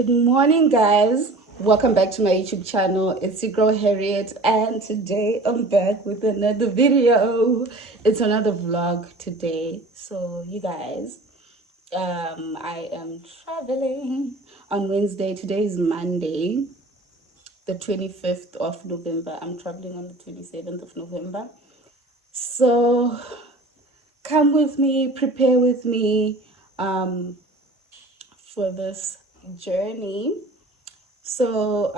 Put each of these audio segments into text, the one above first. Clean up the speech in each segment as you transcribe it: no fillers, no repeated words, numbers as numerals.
Good morning, guys. Welcome back to my YouTube channel. It's your girl Harriet, and today I'm back with another video. It's another vlog today. So, you guys, I am traveling on Wednesday. Today is Monday, the 25th of November. I'm traveling on the 27th of November. So, come with me, prepare with me for this journey. So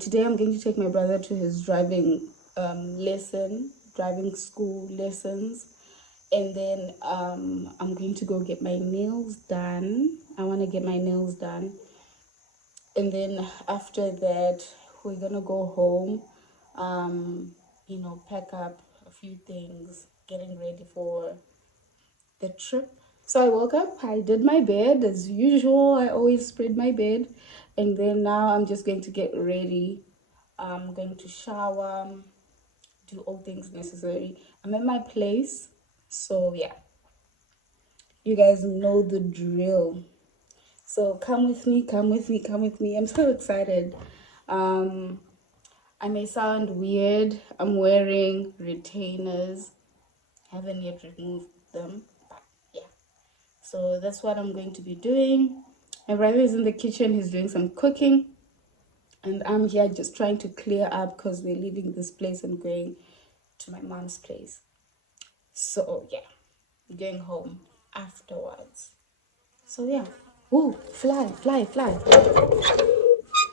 today I'm going to take my brother to his driving driving school lessons, and then I'm going to go get my nails done. I want to get my nails done, and then after that we're gonna go home, pack up a few things, getting ready for the trip. So I woke up, I did my bed as usual. I always spread my bed, and then now I'm just going to get ready. I'm going to shower, do all things necessary. I'm at my place, so yeah, you guys know the drill. So come with me, come with me, come with me. I'm so excited. I may sound weird. I'm wearing retainers. Haven't yet removed them. Yeah. So that's what I'm going to be doing. My brother is in the kitchen. He's doing some cooking. And I'm here just trying to clear up because we're leaving this place and going to my mom's place. So yeah, going home afterwards. So yeah. Ooh, fly, fly, fly.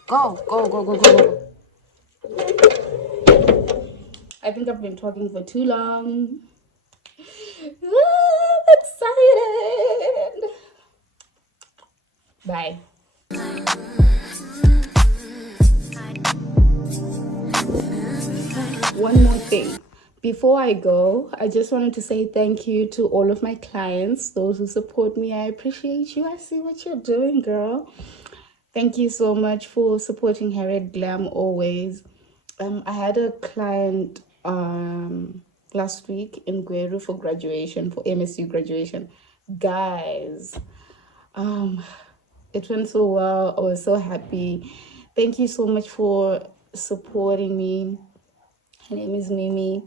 Go, go, go, go, go, go. I think I've been talking for too long. I'm excited. Bye. One more thing. Before I go, I just wanted to say thank you to all of my clients, those who support me. I appreciate you. I see what you're doing, girl. Thank you so much for supporting Harriet Glam always. I had a client last week in Gweru for graduation, for MSU graduation. Guys, it went so well. I was so happy. Thank you so much for supporting me. Her name is Mimi.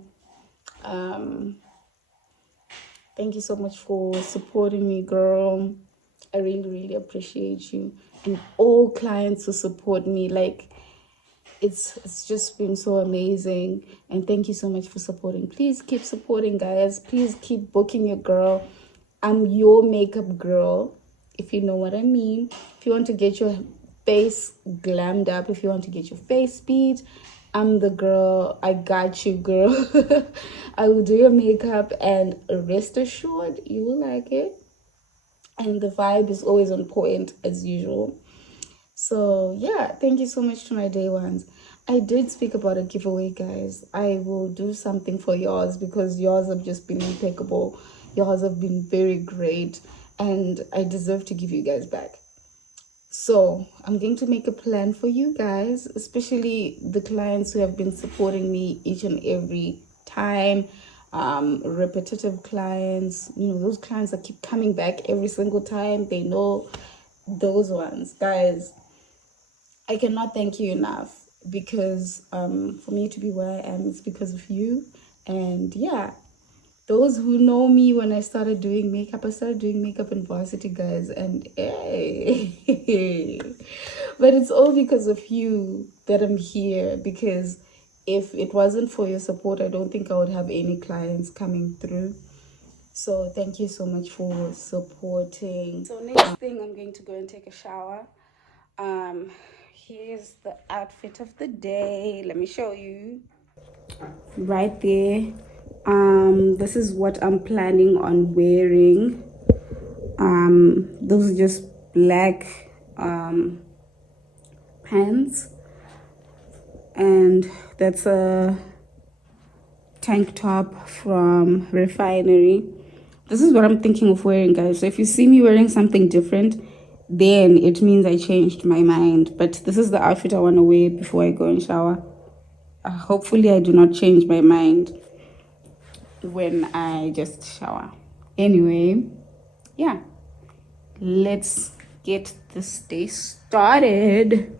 Thank you so much for supporting me, girl. I really, really appreciate you. And all clients who support me, like, it's just been so amazing. And thank you so much for supporting. Please keep supporting, guys. Please keep booking your girl. I'm your makeup girl, if you know what I mean. If you want to get your face glammed up, if you want to get your face beat, I'm the girl. I got you, girl. I will do your makeup, and rest assured you will like it. And the vibe is always on point as usual. So yeah, thank you so much to my day ones. I did speak about a giveaway, guys. I will do something for yours because yours have just been impeccable. Yours have been very great, and I deserve to give you guys back. So I'm going to make a plan for you guys, especially the clients who have been supporting me each and every time. Repetitive clients, those clients that keep coming back every single time. They know those ones, guys. I cannot thank you enough, because for me to be where I am, it's because of you. And yeah, those who know me, when I started doing makeup, I started doing makeup in varsity, guys, and hey. But it's all because of you that I'm here, because if it wasn't for your support, I don't think I would have any clients coming through. So thank you so much for supporting. So next thing, I'm going to go and take a shower. Here's the outfit of the day. Let me show you. Right there. This is what I'm planning on wearing. Those are just black pants, and that's a tank top from Refinery. This is what I'm thinking of wearing, guys. So if you see me wearing something different, then it means I changed my mind. But this is the outfit I want to wear before I go and shower. Hopefully I do not change my mind when I just shower. Anyway, yeah, let's get this day started.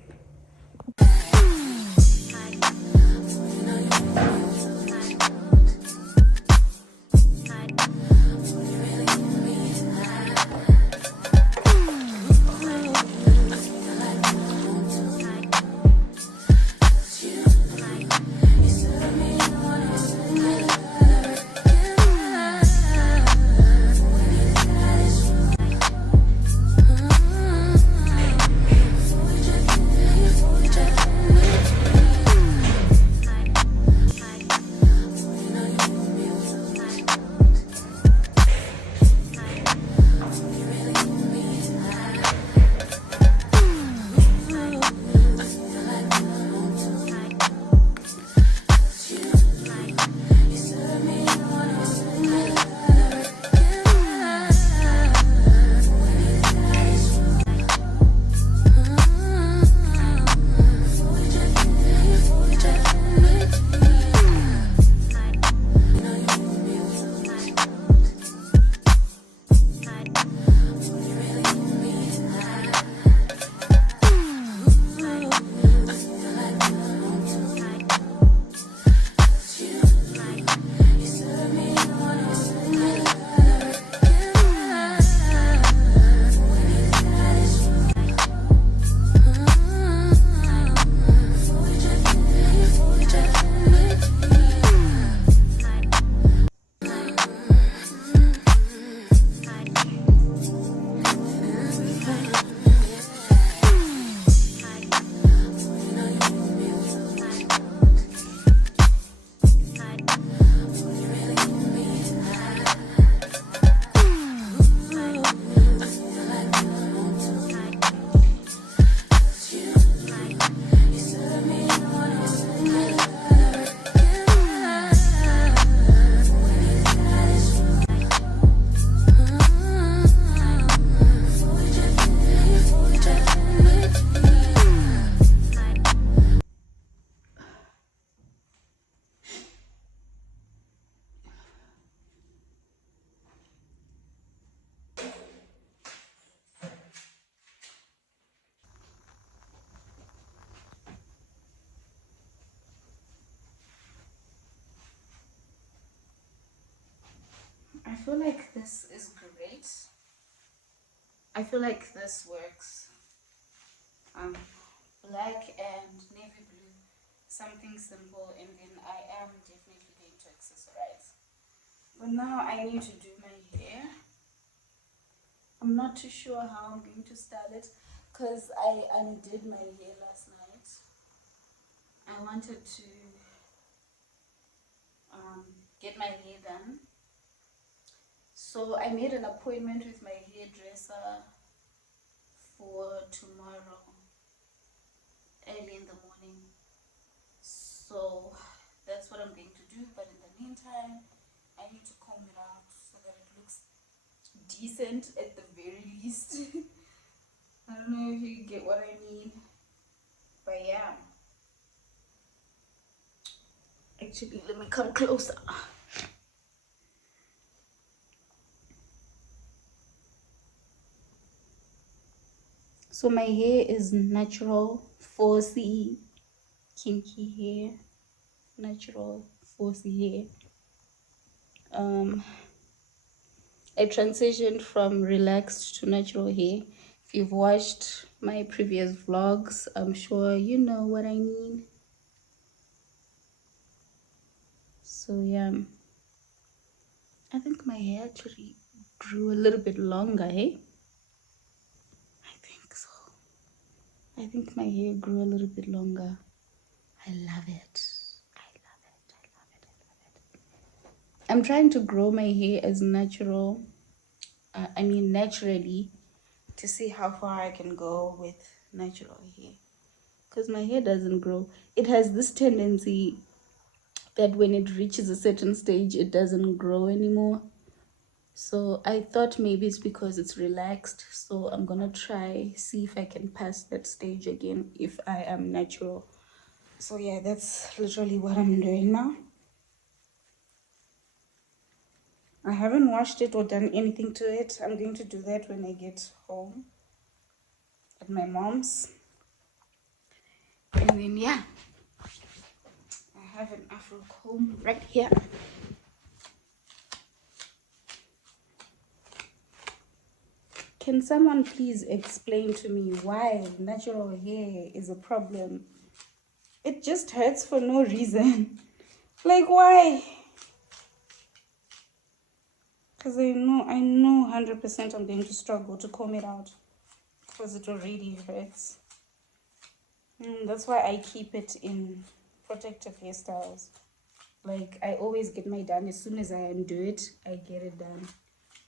I feel like this is great. I feel like this works. Black and navy blue, something simple, and then I am definitely going to accessorize. But now I need to do my hair. I'm not too sure how I'm going to style it because I undid my hair last night. I wanted to get my hair done. So I made an appointment with my hairdresser for tomorrow, early in the morning. So that's what I'm going to do. But in the meantime, I need to comb it out so that it looks decent at the very least. I don't know if you get what I mean, but yeah. Actually, let me come closer. So my hair is natural 4C kinky hair, natural 4C hair. I transitioned from relaxed to natural hair. If you've watched my previous vlogs, I'm sure you know what I mean. So yeah, I think my hair actually grew a little bit longer, eh? I think so. I think my hair grew a little bit longer. I love it. I love it. I love it. I love it. I'm trying to grow my hair as natural. Naturally, to see how far I can go with natural hair. Because my hair doesn't grow. It has this tendency that when it reaches a certain stage, it doesn't grow anymore. So I thought maybe it's because it's relaxed. So I'm gonna try, see if I can pass that stage again if I am natural. So yeah, that's literally what I'm doing now. I haven't washed it or done anything to it. I'm going to do that when I get home. at my mom's. And then yeah, I have an afro comb right here. Can someone please explain to me why natural hair is a problem? It just hurts for no reason. Like, why? Because I know 100% I'm going to struggle to comb it out because it already hurts. That's why I keep it in protective hairstyles. Like, I always get my done. As soon as I undo it, I get it done.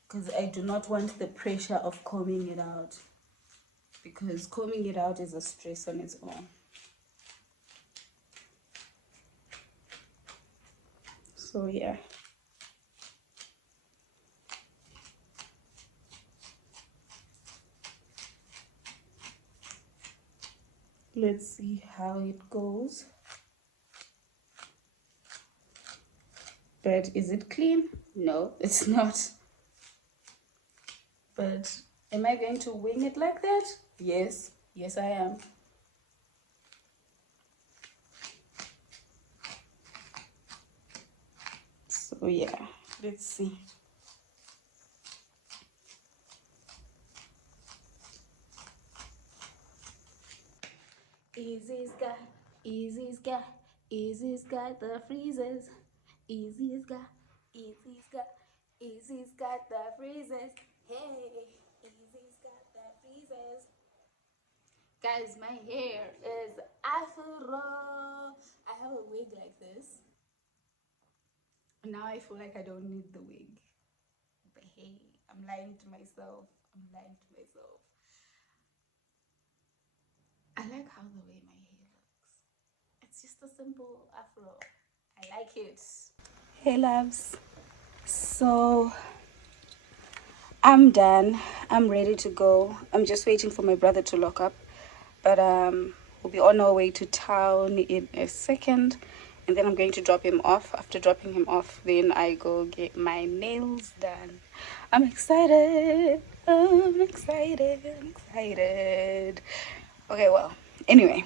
Because I do not want the pressure of combing it out. Because combing it out is a stress on its own. So yeah. Let's see how it goes. But is it clean? No, it's not. But am I going to wing it like that? Yes. Yes, I am. So yeah, let's see. Easy's got the freezes. Easy's got the freezes. Hey, Easy's got the freezes. Guys, my hair is afro. I have a wig like this. Now I feel like I don't need the wig. But hey, I'm lying to myself. I like how the way my hair looks. It's just a simple afro. I like it. Hey loves. So I'm done. I'm ready to go. I'm just waiting for my brother to lock up. But we'll be on our way to town in a second. And then I'm going to drop him off. After dropping him off, then I go get my nails done. I'm excited. I'm excited. Okay, well, anyway,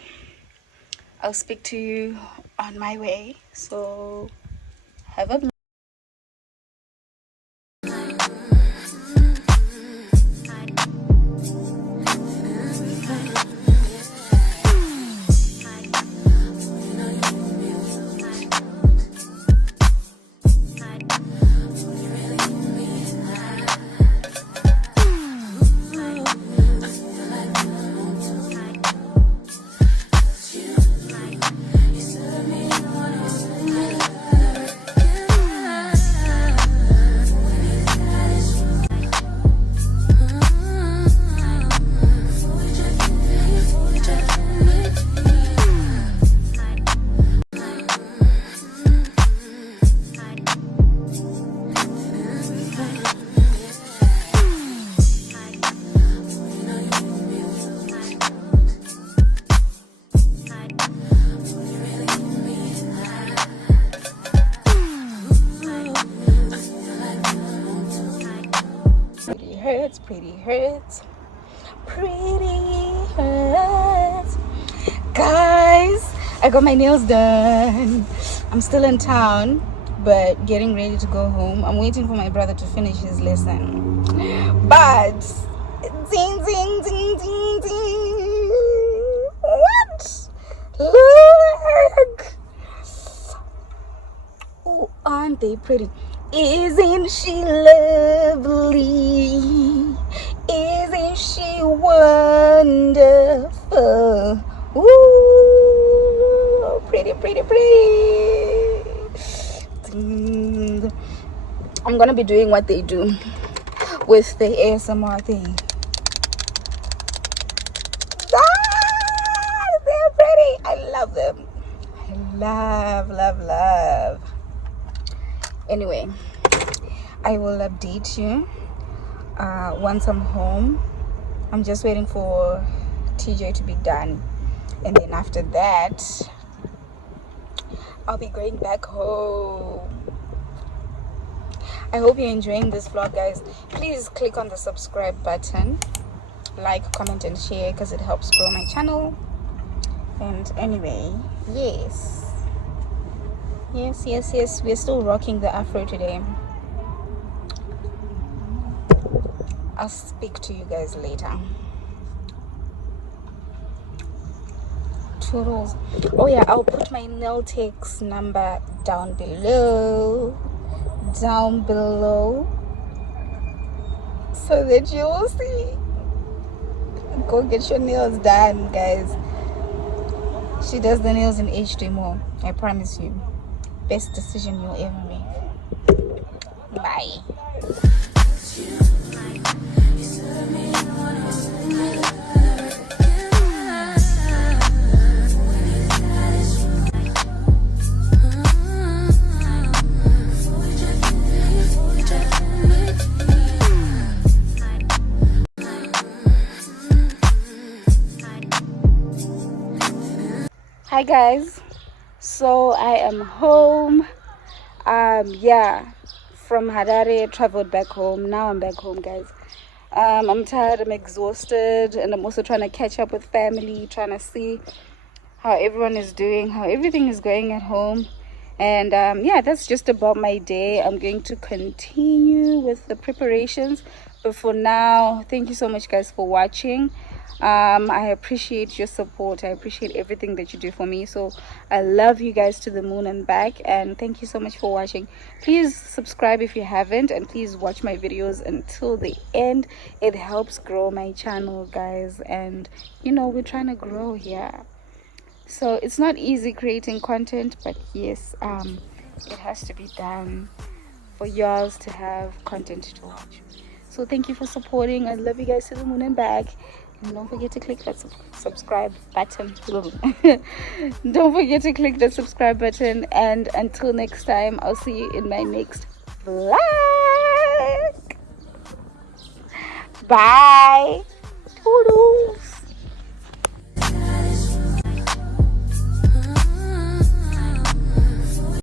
I'll speak to you on my way. So have a pretty hurts. Guys, I got my nails done. I'm still in town, but getting ready to go home. I'm waiting for my brother to finish his lesson. But ding ding ding ding ding. What? Look. Oh, aren't they pretty? Isn't she lovely? Isn't she wonderful? Ooh, pretty. I'm gonna be doing what they do with the ASMR thing. Ah, they're pretty. I love them. I love. Anyway, I will update you once I'm home. I'm just waiting for TJ to be done, and then after that I'll be going back home. I hope you're enjoying this vlog, guys. Please click on the subscribe button like, comment and share, because it helps grow my channel. And anyway, yes, we're still rocking the afro today. I'll speak to you guys later. Toodles. Oh yeah, I'll put my Nailtex number down below, so that you will see. Go get your nails done, guys. She does the nails in HD more, I promise you. Best decision you'll ever make. Bye. Hi guys, so I am home. Yeah, from Harare, traveled back home. Now I'm back home, guys. I'm tired, I'm exhausted, and I'm also trying to catch up with family, trying to see how everyone is doing, how everything is going at home. And yeah, that's just about my day. I'm going to continue with the preparations, but for now, thank you so much guys for watching. I appreciate your support. I appreciate everything that you do for me. So I love you guys to the moon and back, and thank you so much for watching. Please subscribe if you haven't, and please watch my videos until the end. It helps grow my channel, guys, and you know, we're trying to grow here. So it's not easy creating content, but yes, it has to be done for y'all to have content to watch. So thank you for supporting. I love you guys to the moon and back. And don't forget to click that subscribe button. Don't forget to click the subscribe button. And until next time, I'll see you in my next vlog. Bye.